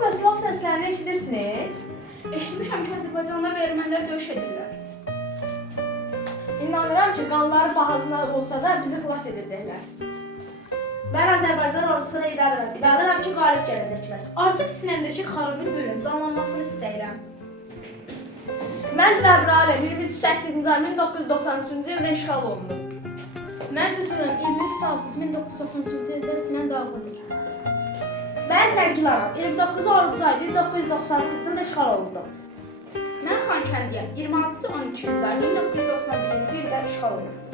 və silah səslərini eşidirsiniz? Eşitmişəm ki, Azərbaycanlar və ermənilər döyüş edirlər. İnanıram ki, qanları bahasına olsa da bizi xilas edəcəklər. Mən Azərbaycan ordusuna inanıram ki, qalib gələcəklər. Artıq sinəmdəki xarabın canlanmasını istəyirəm. Mən Cəbrayıl 28-ci ay 1993-cü ildə işğal olundum. Mən Füsunun 23 avqust 1993-cü ildə sinəm dağlıdır. Mən Sərgilaram 29 Oğuz ay 1993-cü ildə işğal olundum. Mən Xankəndiyəm 26-12-ci ay 1991-ci ildə işğal olundum.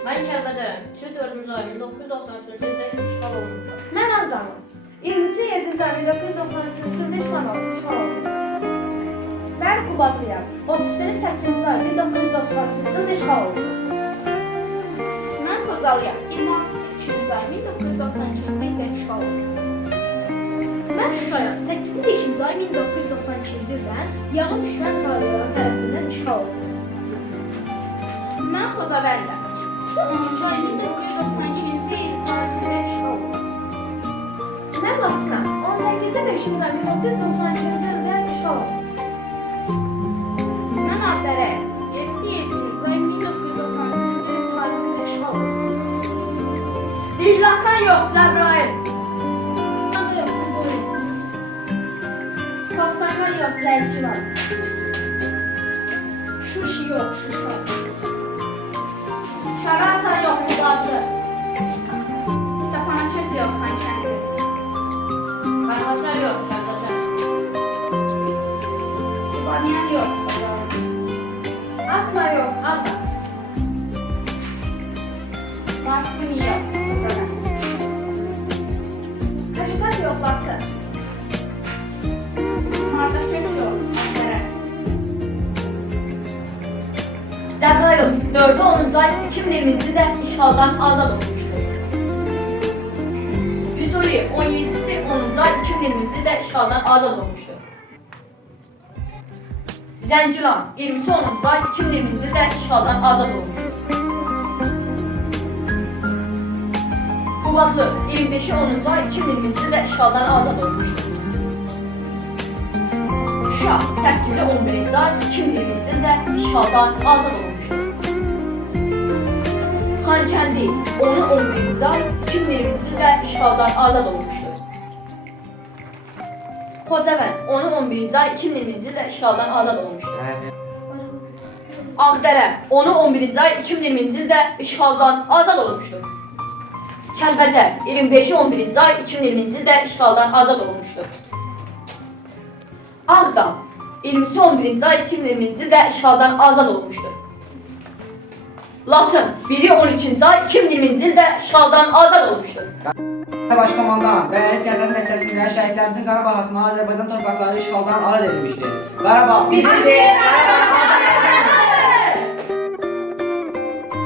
Mən Kəlbəcərəm 3-4-cü ay 1993-cü ildə işğal olunmuşam. Mən Ağdamım 23-7-ci ay 1993-cü ildə işğal olundum. Mən Qubadlıyam 31-8-ci ay 1993-cü ildə işğal olundum. Mən Xocalıyam 26-2-ci ay 1992-ci ildə işğal olundum. Mən Şuşayam 8-5-ci ay 1992-ci ildən yağı düşmən dairələri tərəfindən işğal olundu. Mən Xocavəndəm 10-cu ay 1992-ci il tarixində işğal olundum. Mən Laçınam 18-5-ci ay 1992-ci ildə işğal olundum. Mən Ağdərəyəm 7-7-ci ay 1993-cü il tarixində işğal olundum. Diclakan yox, Cəbrayıl. Adı yox, Füzuli. Povsanga yox, Zərgilan. Şuşi yox, Şuşa. Sarasa yox, Qubadlı. Stepanakert yox, Xankəndi. Qarabağlar yox, Kəlbəcər. Qubaniyan yox, Xocalıyam. Akla yox, Ağdam. Martini yox, Xocalıyam. Qaşıqlar yox, Laçın. Mardakert yox, Ağdərə. Cəbrayıl 4-10-cu ay 2020-ci ildə işğaldan azad olmuşdur. Füzuli 17-10-cu ay 2020-ci ildə işğaldan azad olmuşdur. Zəngilan 20-10-cu ay 2020-ci ildə işğaldan azad olmuşdur. Qubadlı 25-10-cu ay 2020-ci ildə işğaldan azad olmuşdur. Şuşa 8-11-ci ay 2020-ci ildə işğaldan azad olmuşdur. Xankəndi 10-11-ci ay 2020-ci ildə işğaldan azad olmuşdur. Xocavənd 10-11-ci ay 2020-ci ildə işğaldan azad olmuşdur. Ağdərə 10-11-ci ay 2020-ci ildə işğaldan azad olmuşdur. Kəlbəcər 25-11-ci ay 2020-ci ildə işğaldan azad olmuşdur. Ağdam 20-11-ci ay 2020-ci ildə işğaldan azad olmuşdur. Laçın 1-12-ci ay 2020-ci ildə işğaldan azad olmuşdur. Başkomandan dəyərli siyasətin nəticəsində şəhidlərimizin qara bahasına Azərbaycan torpaqları işğaldan azad edilmişdir. Qarabağ bizimdir!